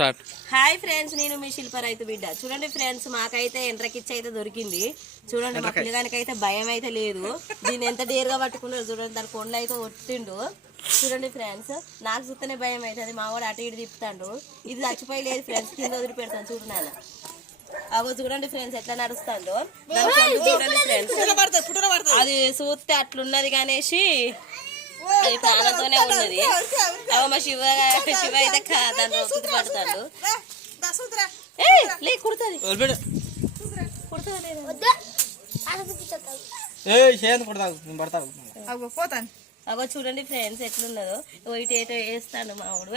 Start. Hi friends, నేను మీ శిల్ప రైతు బిడ్డ. చూడండి ఫ్రెండ్స్, మాకైతే ఎండ్రకిచ్చి అయితే దొరికింది. చూడండి, మా పిల్లగానికి అయితే భయం అయితే లేదు. దీన్ని ఎంత డేరుగా పట్టుకున్నాడు చూడండి, దాని కొండలు అయితే ఒట్టిండు. చూడండి ఫ్రెండ్స్, నాకు చూస్తేనే భయం అవుతుంది. మా వాడు అటు ఇటు తిప్పుతాడు. ఇది చచ్చిపోయలేదు ఫ్రెండ్స్, కింద వదిలి పెడతాను చూడు నాన్న. అవో చూడండి ఫ్రెండ్స్ ఎట్లా నడుస్తాడో. చూడండి ఫ్రెండ్స్, అది చూస్తే అట్లున్నది కానేసి అది ప్రాణంతోనే ఉన్నది. అవ మా శివ అయితే దాన్ని రోజు పడతాడు. లే కుడుతుంది అగో చూడండి ఫ్రెండ్స్ ఎట్లున్నదో. ఇటు ఏటో వేస్తాను మా వాడు.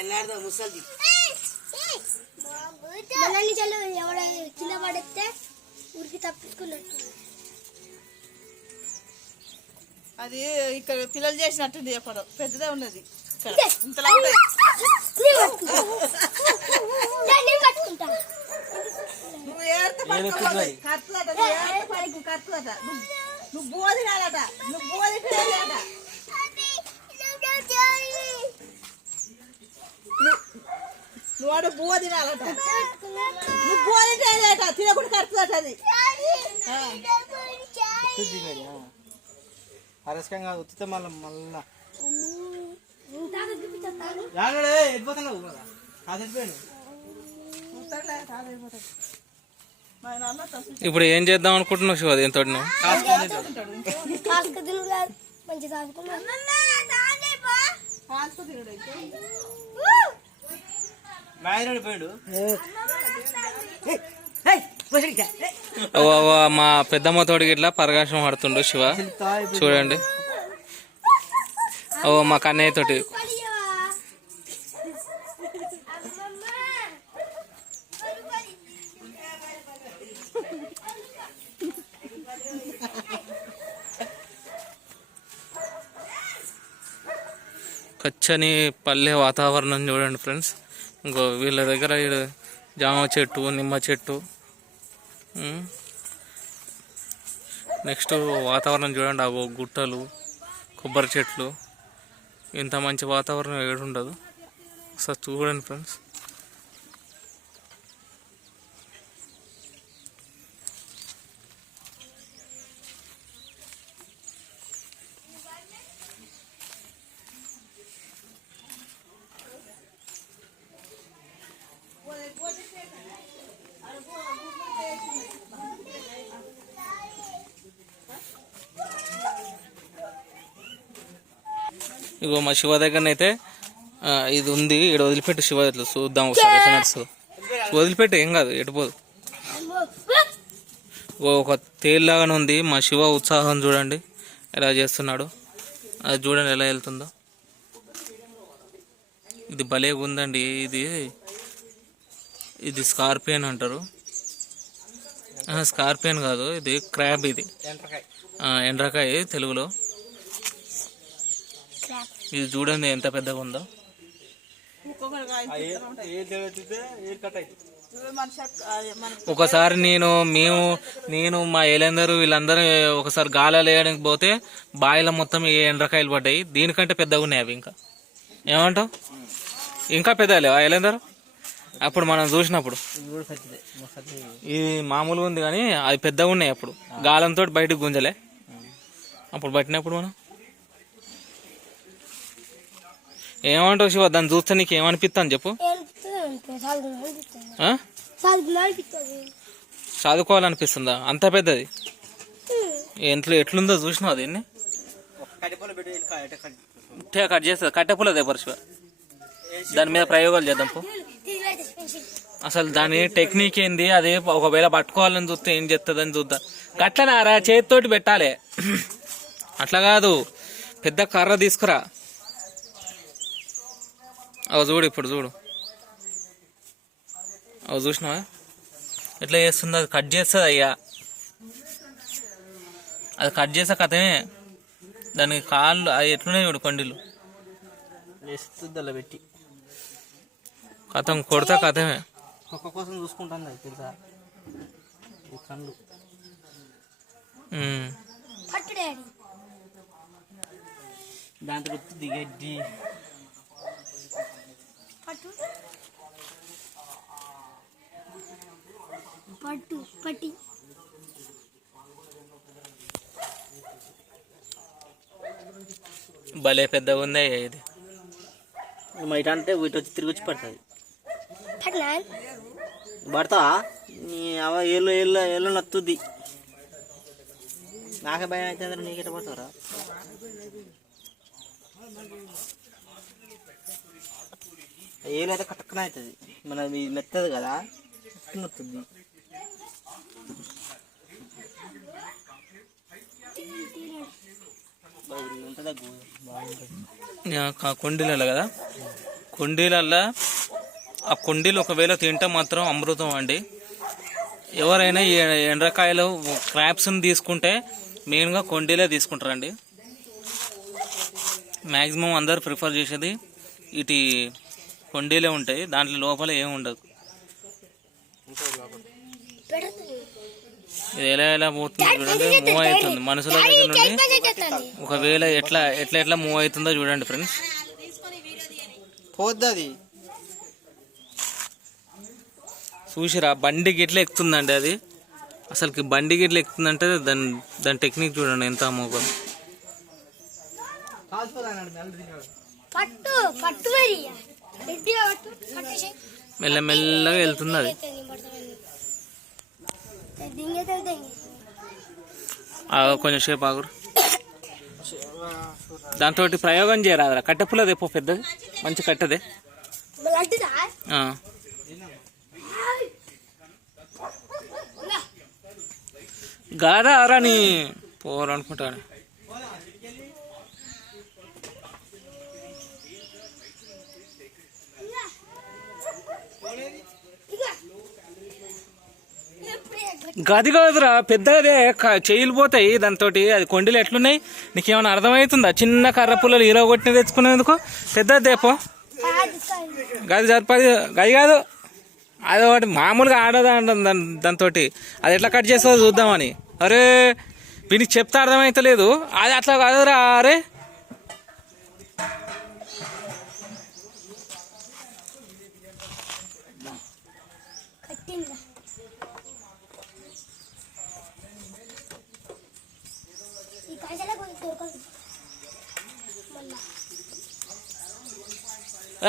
ఎల్లాడదో ముసల్ది కింద పడితే ఊరికి తప్పించుకున్నట్టు. అది ఇక్కడ పిల్లలు చేసినట్టుంది. ఎక్కడో పెద్దదే ఉన్నది. నువ్వు కత్తులట, నువ్వు బోధినాలట, నువ్వు బోధినాలట, నువ్వు ఆడ బువ్వ తినాలట, నువ్వు బోధినాలట, తినకుండా కడుతుందట. అది అరసకంగా ఉత్తితే మళ్ళీ మళ్ళా ఇప్పుడు ఏం చేద్దాం అనుకుంటున్నావు శివ? దీంతో మా పెద్దమ్మ తోడికి ఇట్లా పరగాశం ఆడుతుండు శివ. చూడండి, ఓ మా కన్నయ్య తోటి పచ్చని పల్లె వాతావరణం చూడండి ఫ్రెండ్స్. ఇంకో వీళ్ళ దగ్గర జామ చెట్టు, నిమ్మ చెట్టు. నెక్స్ట్ వాతావరణం చూడండి, అవి గుట్టలు, కొబ్బరి చెట్లు. ఇంత మంచి వాతావరణం ఏడుండదు. ఒకసారి చూడండి ఫ్రెండ్స్. ఇగో మా శివ దగ్గరనైతే ఇది ఉంది. ఇక్కడ వదిలిపెట్టు శివ, ఇట్లా చూద్దాం ఒకసారి ఎట్లా నడుస్తుంది. వదిలిపెట్టు, ఏం కాదు, ఎటుపోదు. ఒక తేలిలాగానే ఉంది. మా శివ ఉత్సాహం చూడండి ఎలా చేస్తున్నాడు. అది చూడండి ఎలా వెళ్తుందో. ఇది భలేగా ఉందండి. ఇది స్కార్పియన్ అంటారు. స్కార్పియన్ కాదు, ఇది క్రాబ్. ఇది ఎండ్రకాయ తెలుగులో. ఇది చూడండి ఎంత పెద్దగా ఉందో. ఒకసారి నేను మా ఏలేందరూ వీళ్ళందరూ ఒకసారి గాలి వేయడానికి పోతే బాయిలో మొత్తం ఏ ఎండ్రకాయలు పడ్డాయి. దీనికంటే పెద్దగా ఉన్నాయి అవి. ఇంకా ఏమంటావు? ఇంకా పెద్దగా లేవా ఏలేందరూ? అప్పుడు మనం చూసినప్పుడు ఇది మామూలుగా ఉంది కానీ అది పెద్దగా ఉన్నాయి. అప్పుడు గాలంతో బయటకు గుంజలే. అప్పుడు పట్టినప్పుడు మనం ఏమంటావు శివ? దాన్ని చూస్తే నీకు ఏమనిపిస్తుంది చెప్పు? చదువుకోవాలనిపిస్తుందా? అంత పెద్దది ఎట్లుందో చూసినావు? దీన్ని కట్ చేస్తుంది. కట్టెపుల దేపరు శివ. దాని మీద ప్రయోగాలు చేద్దాం పో. అసలు దాని టెక్నిక్ ఏంది, అది ఒకవేళ పట్టుకోవాలని చూస్తే ఏం చేస్తుందని చూద్దాం. గట్లనారా, చేతితోటి పెట్టాలి. అట్లా కాదు, పెద్ద కర్ర తీసుకురా. అవి చూడు, ఇప్పుడు చూడు. అవి చూసినావా ఎట్లా చేస్తుంది? అది కట్ చేస్తుంది అయ్యా. అది కట్ చేసే కథమే. దానికి కాళ్ళు అవి ఎట్లున్నాయి చూడు కొండీలు. వేస్తుందలా పెట్టి కథం కొడతా కథమే. కుక్క కోసం చూసుకుంటాను అది తెలుసా ఈ కళ్ళు. పట్టు డాడీ దాంట్లో దిగడ్డి పట్టు పట్టు పట్టి భలే పెద్దగా ఉంది ఇది. బయట అంటే వీటి వచ్చి తిరిగి వచ్చి పడుతుంది. పట్టినా పడతా నీ అవ ఏళ్ళు ఏళ్ళు ఏళ్ళు నత్తుద్ది. నాకే భయం అయితే అందరూ నీకెట పడతారా? ఏళ్ళు అయితే కట్టక్కన అవుతుంది. మన మెత్తది కదా నొత్తుంది. కొండీలలో కదా, కొండీలల్లో ఆ కొండీలు ఒకవేళ తింటే మాత్రం అమృతం అండి. ఎవరైనా ఈ ఎండ్రకాయలు క్రాప్స్ని తీసుకుంటే మెయిన్గా కొండీలే తీసుకుంటారండి. మ్యాక్సిమం అందరు ప్రిఫర్ చేసేది ఇటు కొండీలే ఉంటాయి, దాంట్లో లోపల ఏమి ఉండదు. ఇది ఎలా ఎలా పోతుంది చూడండి, మూవ్ అవుతుంది మనుషుల దగ్గర నుండి. ఒకవేళ ఎట్లా ఎట్లా ఎట్లా మూవ్ అవుతుందో చూడండి ఫ్రెండ్స్. పోద్ది అది చూసిరా, బండి గిట్ల ఎక్కుతుందండి అది. అసలుకి బండి గిట్ల ఎక్కుతుందంటే దాని టెక్నిక్ చూడండి ఎంత అమోఘం. పట్టు పట్టు మరి గట్టిగా పట్టు పట్టేసి మెల్లమెల్లగా వెళ్తుంది అది. కొంచెం సేపు ఆగురు. దాంతో ప్రయోగం చేయరాదరా, కట్టెపుల్ల తెప్పో పెద్దది, మంచి కట్టదే. గాదా అరా నీ పోరనుకుంటాను. గది కాదురా, పెద్దదే చెయ్యిలు పోతాయి దాంతో. అది కొండలు ఎట్లున్నాయి నీకేమైనా అర్థమవుతుందా? చిన్న కర్ర పుల్లలు హీరో కొట్టిన తెచ్చుకునేందుకు పెద్దది దేపో. గది సరిపది, గది కాదు అది ఒకటి మామూలుగా ఆడదా అంటుంది దాంతో. అది ఎట్లా కట్ చేస్తుందో చూద్దామని. అరే వీనికి చెప్తే అర్థమవుతలేదు, అది అట్లా కాదురా. అరే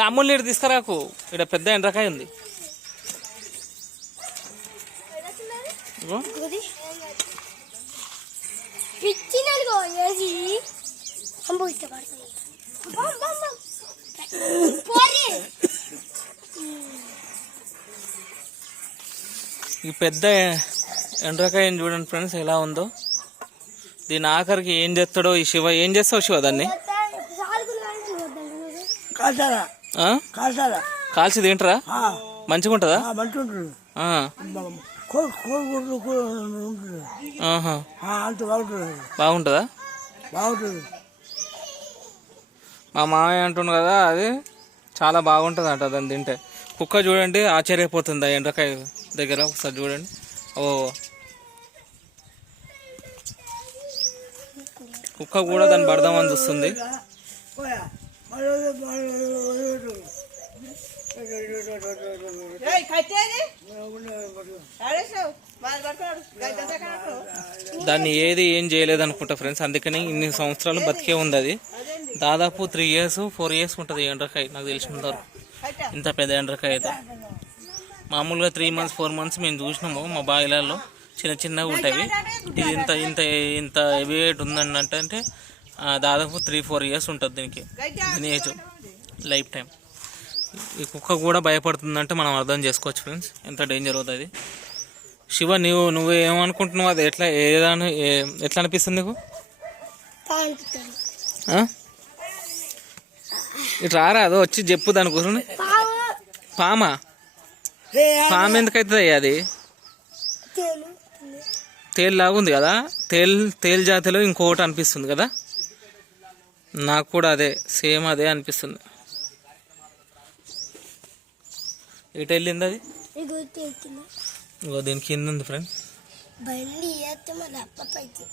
అమ్ములు నీడు తీసుకురాకు, ఇక్కడ పెద్ద ఎండ్రకాయ ఉంది. ఈ పెద్ద ఎండ్రకాయని చూడండి ఫ్రెండ్స్ ఎలా ఉందో. దీని ఆఖరికి ఏం చేస్తాడో ఈ శివ. ఏం చేస్తావు శివ దాన్ని? కాల్చి తింటారా? మంచిగా ఉంటుందా? బాగుంటుందా? మా మామయ్య అంటుండు కదా, అది చాలా బాగుంటుంది అంట దాన్ని తింటే. కుక్క చూడండి ఆశ్చర్యపోతుంది ఆ ఎండ్రకాయ దగ్గర. ఒకసారి చూడండి. ఓ కుక్క కూడా దాన్ని పడదామని చూస్తుంది. దాన్ని ఏది ఏం చేయలేదు అనుకుంటా ఫ్రెండ్స్. అందుకని ఇన్ని సంవత్సరాలు బతికే ఉంది అది. దాదాపు 3 years 4 years ఉంటుంది ఎండ్రకాయ నాకు తెలిసినంత వరకు. ఇంత పెద్ద ఎండ్రకాయ అయితే మామూలుగా 3 months 4 months మేము చూసినాము మా బాయిలలో. చిన్న చిన్నగా ఉంటాయి. ఇది ఇంత ఇంత ఇంత వెయిట్ ఉందండి అంటే దాదాపు 3-4 years ఉంటుంది దీనికి, దీని ఏజ్ లైఫ్ టైం. ఈ కుక్క కూడా భయపడుతుందంటే మనం అర్థం చేసుకోవచ్చు ఫ్రెండ్స్ ఎంత డేంజర్ అవుతుంది. శివ నువ్వు ఏమనుకుంటున్నావు? అది ఎట్లా ఎట్లా అనిపిస్తుంది నీకు? ఇటు రారా, అదో వచ్చి చెప్పు దాని కూర్చొని. పామా? పాము ఎందుకైతుంది అది? తేలు లాగుంది కదా, తేలు జాతిలో ఇంకొకటి అనిపిస్తుంది కదా. నాకు కూడా అదే సేమ్ అదే అనిపిస్తుంది. ఎటు వెళ్ళింది అది? గుర్తు ఎక్కింది ఇంకో దీని కింద ఉంది ఫ్రెండ్. బండి వేస్తే మళ్ళీ అప్ప పైకి